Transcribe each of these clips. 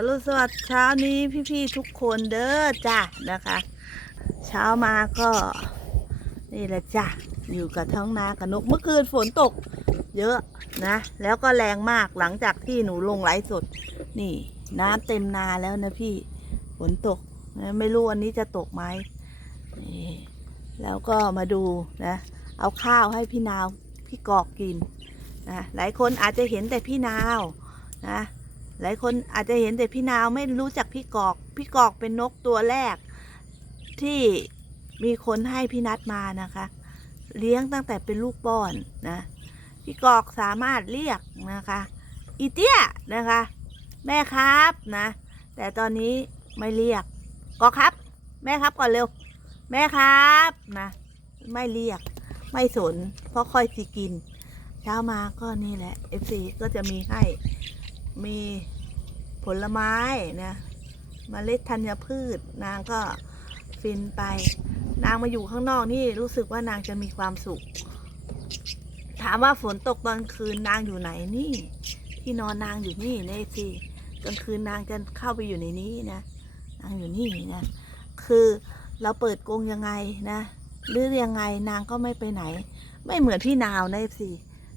อรุณสวัสดิ์เช้านี้พี่ๆทุกคนเด้อจ้ะนะคะ เช้ามาก็นี่แหละจ้ะอยู่กับท้องนากับนกเมื่อคืนฝนตก เยอะนะ แล้วก็แรงมากหลังจากที่หนูลงไลฟ์สด นี่ น้ำเต็มนาแล้วนะพี่ฝนตก ไม่รู้วันนี้จะตกไหมนี่แล้วก็มาดูนะ เอาข้าวให้พี่นาวพี่กอกกินนะหลายคนอาจจะเห็นแต่พี่นาวนะ หลายคนอาจจะเห็นแต่พี่นาวไม่รู้จักพี่กอก พี่กอกเป็นนกตัวแรก ที่มีคนให้พี่นัดมานะคะ เลี้ยงตั้งแต่เป็นลูกป้อนนะ พี่กอกสามารถเรียกนะคะ อีเตี้ยนะคะ แม่ครับนะ แต่ตอนนี้ไม่เรียกกอกครับ แม่ครับก่อนเร็ว แม่ครับนะ ไม่เรียกไม่สน เพราะค่อยสิกิน เช้ามาก็นี่แหละ FC ก็จะมีให้ มีผลไม้นะมเมล็ดธัญพืช นางก็ฟินไป นางมาอยู่ข้างนอกนี่รู้สึกว่านางจะมีความสุข ถามว่าฝนตกตอนคืนนางอยู่ไหนนี่ ที่นอนนางอยู่นี่ในสิกลางคืนนางจะเข้าไปอยู่ในนี้นะนางอยู่นี่นะคือเราเปิดกรงยังไงนะหรือยังไงนางก็ไม่ไปไหน ไม่เหมือนพี่นาวนะสิ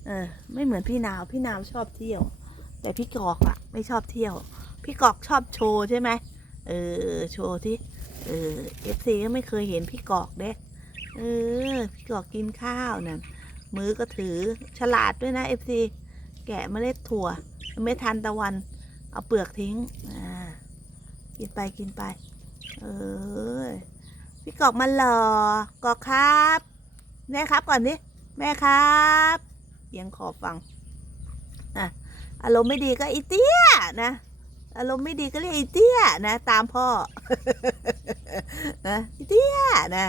เออไม่เหมือนพี่นาวพี่นาวชอบเที่ยว แต่พี่กอกอะไม่ชอบเที่ยว พี่กอกชอบโชว์ใช่ไหมเออโชว์ที่เออเอฟซีก็ไม่เคยเห็นพี่กอกเด้เออพี่กอกกินข้าวนั่นมือก็ถือฉลาดด้วยนะเอฟซีแกะเมล็ดถั่วไม่ทันตะวัน เอาเปลือกทิ้งอ่ากินไปกินไป เออพี่กอกมาหล่อกอกครับ แม่ครับก่อนดิแม่ครับเอียังขอบฟัง อารมณ์ไม่ดีก็อีเตี้ยนะอารมณ์ไม่ดีก็เรียกอีเตี้ยนะตามพ่อนะอีเตี้ยนะ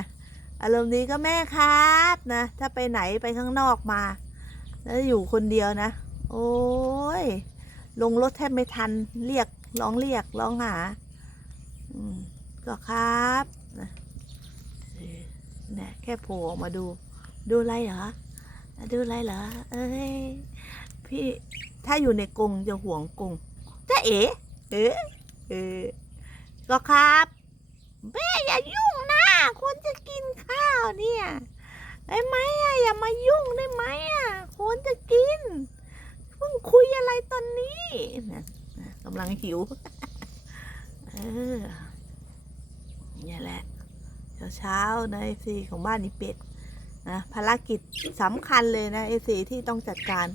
อารมณ์ดีก็แม่ครับนะถ้าไปไหนไปข้างนอกมา แล้วอยู่คนเดียวนะ โอ้ยลงรถแทบไม่ทันเรียกร้องเรียกร้องหาก็ครับนะแค่โผล่ออกมาดู ดูอะไรเหรอ ดูอะไรเหรอ เอ้ยพี่ ถ้าอยู่ในกรงจะห่วงกรงจะเอ๋เอ๋เออก็ครับแม่อย่ายุ่งนะคนจะกินข้าวเนี่ยได้ไหมอะอย่ามายุ่งได้ไหมอะคนจะกินเพิ่งคุยอะไรตอนนี้นะกำลังหิวเออนี่ยแหละเช้าๆในสีของบ้านนี้เป็ดนะภารกิจสำคัญเลยนะเอซีที่ต้องจัดการ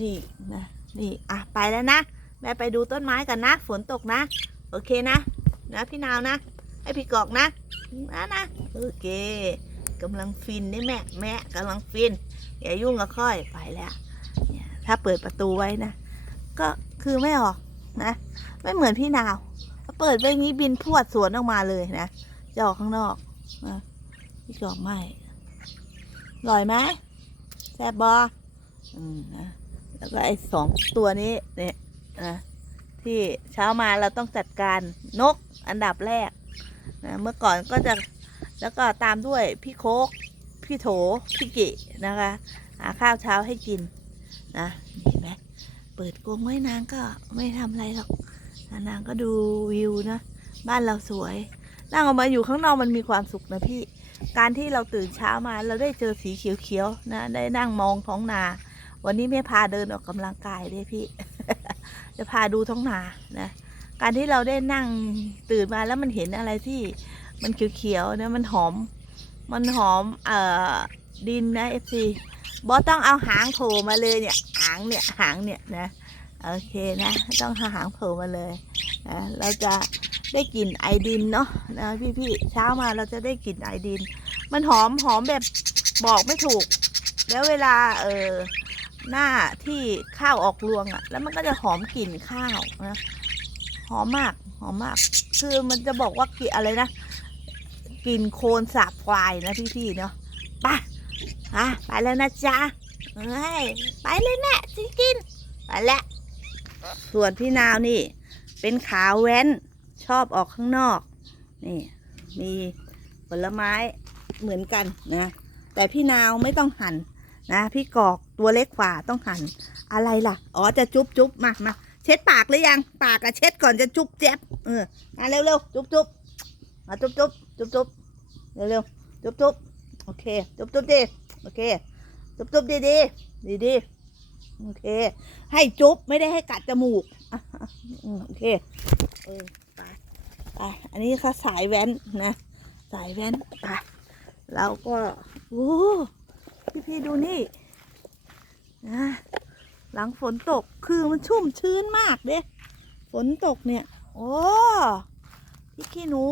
นี่นะ นี่อะไปแล้วนะ แม่ไปดูต้นไม้กันนะ ฝนตกนะ โอเคนะ นะพี่นาวนะ ให้พี่กอกนะนะนะโอเคกำลังฟินนี่แม่แม่กำลังฟิน อย่ายุ่งกับค่อยไปแล้วถ้าเปิดประตูไว้นะ ก็คือไม่ออกนะ ไม่เหมือนพี่นาวเปิดไว้งี้บินพวดสวนออกมาเลยนะจะออกข้างนอกนะพี่กอกไม่อร่อยไหมแซบบออืมนะ แล้วก็ไอ้สองตัวนี้เนี่ยนะที่เช้ามาเราต้องจัดการนกอันดับแรกนะเมื่อก่อนก็จะแล้วก็ตามด้วยพี่โคกพี่โถพี่กินะคะหาข้าวเช้าให้กินนะเห็นไหมเปิดกรงไว้นางก็ไม่ทำอะไรหรอกนะนางก็ดูวิวนะบ้านเราสวยนั่งออกมาอยู่ข้างนอกมันมีความสุขนะพี่ การที่เราตื่นเช้ามาเราได้เจอสีเขียวๆนะได้นั่งมองท้องนา วันนี้ไม่พาเดินออกกำลังกายด้วยพี่ จะพาดูท้องนานะการที่เราได้นั่งตื่นมาแล้วมันเห็นอะไรที่มันเขียวๆนะมันหอม มันหอมเอ่อดินนะเอฟซีบอต้องเอาหางโผล่มาเลยเนี่ยหางเนี่ยหางเนี่ยนะโอเคนะ ต้องเอาหางโผล่มาเลยนะเราจะได้กลิ่นไอดินเนาะนะพี่ๆเช้ามาเราจะได้กลิ่นไอดิน มันหอมหอมแบบบอกไม่ถูก แล้วเวลาเออ หน้าที่ข้าวออกรวงอะ่ะ แล้วมันก็จะหอมกลิ่นข้าวนะหอมมากหอมมาก คือมันจะบอกว่ากลิ่นอะไรนะกลิ่นโคลนสาบควายนะพี่ๆเนาะไปอะไปแล้วนะจ๊ะเฮ้ยไปเลยแม่จะกินไปแล้วส่วนพี่นาวนี่ เป็นขาแว้นชอบออกข้างนอก นี่ มีผลไม้เหมือนกันนะ แต่พี่นาวไม่ต้องหั่นนะ พี่กอก ตัวเล็กกว่าต้องหั่นอะไรล่ะ อ๋อจะจุ๊บจุ๊บมามาเช็ดปากหรือยัง ปากอะเช็ดก่อนจะจุ๊บแจ๊บเออมาเร็วเร็วจุ๊บจุ๊บมาจุ๊บจุ๊บจุ๊บจุ๊บเร็วเร็วจุ๊บจุ๊บโอเค จุ๊บจุ๊บดีโอเค จุ๊บจุ๊บดีดีดีดีโอเค ให้จุ๊บไม่ได้ให้กัดจมูกโอเคเออไปไปอันนี้ค่ะสายแว้นนะ สายแว้นไปแล้วก็โอ้พี่พี่ๆดูนี่ นะหลังฝนตกคือมันชุ่มชื้นมากเด้ฝนตกเนี่ย โอ้พี่ขี้หนู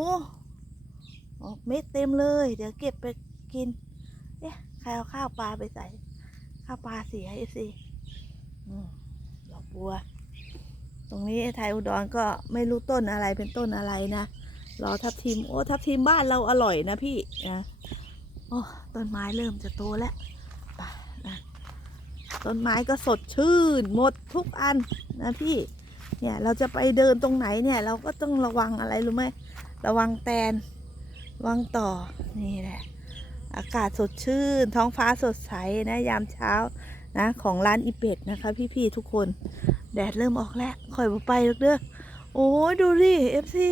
ออกเม็ดเต็มเลย เดี๋ยวเก็บไปกิน เอ๊ะใครเอาข้าวปลาไปใส่ ข้าวปลาเสียเอฟซีดอกบัว ตรงนี้ไทยอุดรก็ไม่รู้ต้นอะไรเป็นต้นอะไรนะรอทับทิม โอ้ ทับทิมบ้านเราอร่อยนะพี่นะโอ้ต้นไม้เริ่มจะโตแล้ว ต้นไม้ก็สดชื่น หมดทุกอันนะพี่ เนี่ยเราจะไปเดินตรงไหนเนี่ย เราก็ต้องระวังอะไรรู้ไหมระวังแตนระวังต่อนี่แหละอากาศสดชื่น ท้องฟ้าสดใสนะยามเช้านะของร้านอีเป็ดนะคะ พี่ๆทุกคน แดดเริ่มออกแล้วคอยไปหรอกเด้อโอ้ยดูดิเอฟซี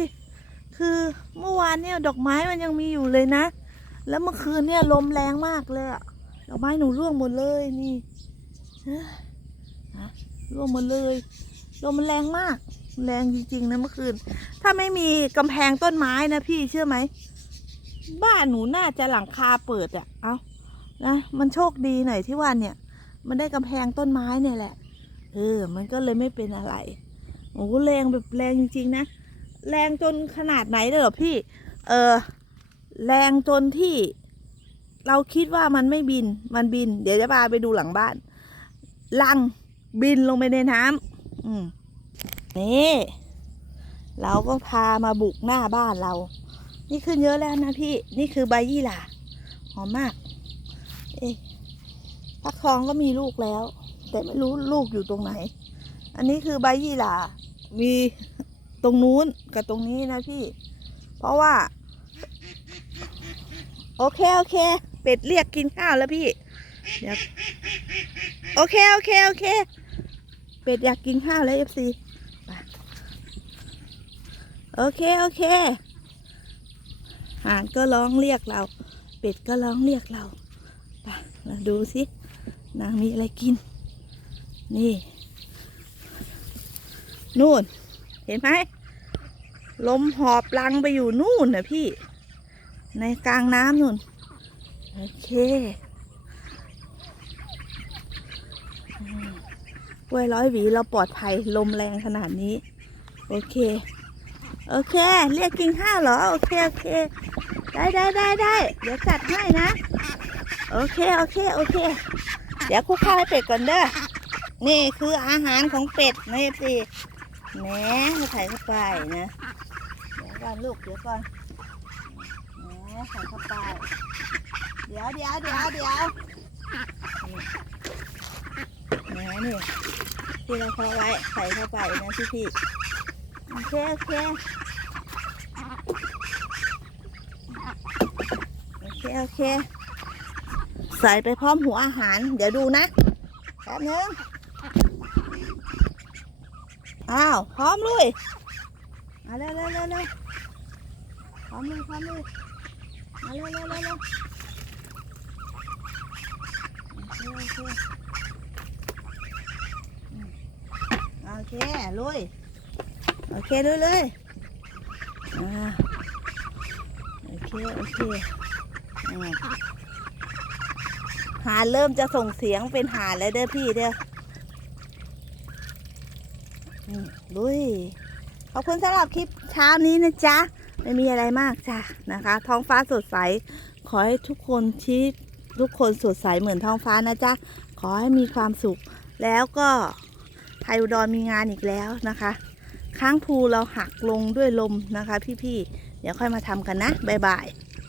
คือเมื่อวานเนี่ยดอกไม้มันยังมีอยู่เลยนะ แล้วเมื่อคืนเนี่ยลมแรงมากเลยอะดอกไม้หนูร่วงหมดเลยนี่ ร่วงมดเลยลมมันแรงมาก แรงจริงๆนะเมื่อคืน ถ้าไม่มีกำแพงต้นไม้นะพี่เชื่อไหม บ้านหนูน่าจะหลังคาเปิดอะเอานะมันโชคดีหน่อยที่ว่าเนี่ย มันได้กำแพงต้นไม้เนี่ยแหละ เออ มันก็เลยไม่เป็นอะไร โอ้แรงแบบแรงจริงๆนะ แรงจนขนาดไหนเลยเหรอพี่ เออ แรงจนที่ เราคิดว่ามันไม่บิน มันบิน เดี๋ยวจะพาไปดูหลังบ้าน ลังบินลงไปในน้ำอืมนี่ เราก็พามาบุกหน้าบ้านเรา นี่ขึ้นเยอะแล้วนะพี่ นี่คือใบยี่หร่าหอมมาก เอ๊ะพักทองก็มีลูกแล้ว แต่ไม่รู้ลูกอยู่ตรงไหน อันนี้คือใบยี่หร่า มีตรงนู้นกับตรงนี้นะพี่ เพราะว่า โอเค โอเค เป็ดเรียกกินข้าวแล้วพี่ เดี๋ยว โอเค โอเค โอเค เป็ดอยากกินข้าวแล้วเอฟซีโอเค โอเค ห่านก็ร้องเรียกเรา เป็ดก็ร้องเรียกเราไปมาดูสินางมีอะไรกิน นี่ นู่น เห็นไหมลมหอบลังไปอยู่นู่นนะพี่ ในกลางน้ำนู่น โอเคอืม กล้วยร้อยหวีเราปลอดภัยลมแรงขนาดนี้ โอเค โอเค เรียกกินข้าวเหรอ โอเค โอเค ได้ได้ได้ได้เดี๋ยวจัดให้นะ โอเค โอเค โอเค เดี๋ยวคุกข้าวให้เป็ดก่อนเด้อ นี่คืออาหารของเป็ดนะเอฟซีแหมมาใส่เข้าไปนะ เดี๋ยวก่อนลูก เดี๋ยวก่อนแหมใส่เข้าไป เดี๋ยวเดี๋ยวเดี๋ยวเดี๋ยวแหมนี่ ที่เราพอไว้ใส่เข้าไปนะพี่พี่ๆโอเคโอเคโอเคโอเค ใส่ไปพร้อมหัวอาหาร เดี๋ยวดูนะแป๊บนึงอ้าวพร้อมลุยมาเร็วเร็วเร็วเร็วพร้อมลุยพร้อมลุยมาเร็วเร็วเร็วเร็วโอเคโอเคอืมโอเคลุยโอเคลุยเลยโอเคโอเคหาเริ่มจะส่งเสียงเป็นหาแล้วเด้อพี่เด้อลุยขอบคุณสำหรับคลิปเช้านี้นะจ๊ะ ไม่มีอะไรมากจ้ะนะคะ ท้องฟ้าสดใส ขอให้ทุกคนที่ทุกคนสดใสเหมือนท้องฟ้านะจ๊ะ ขอให้มีความสุขแล้วก็ ไทยอุดรมีงานอีกแล้วนะคะ ค้างภูเราหักลงด้วยลมนะคะ พี่ๆ เดี๋ยวค่อยมาทำกันนะ บ๊ายบาย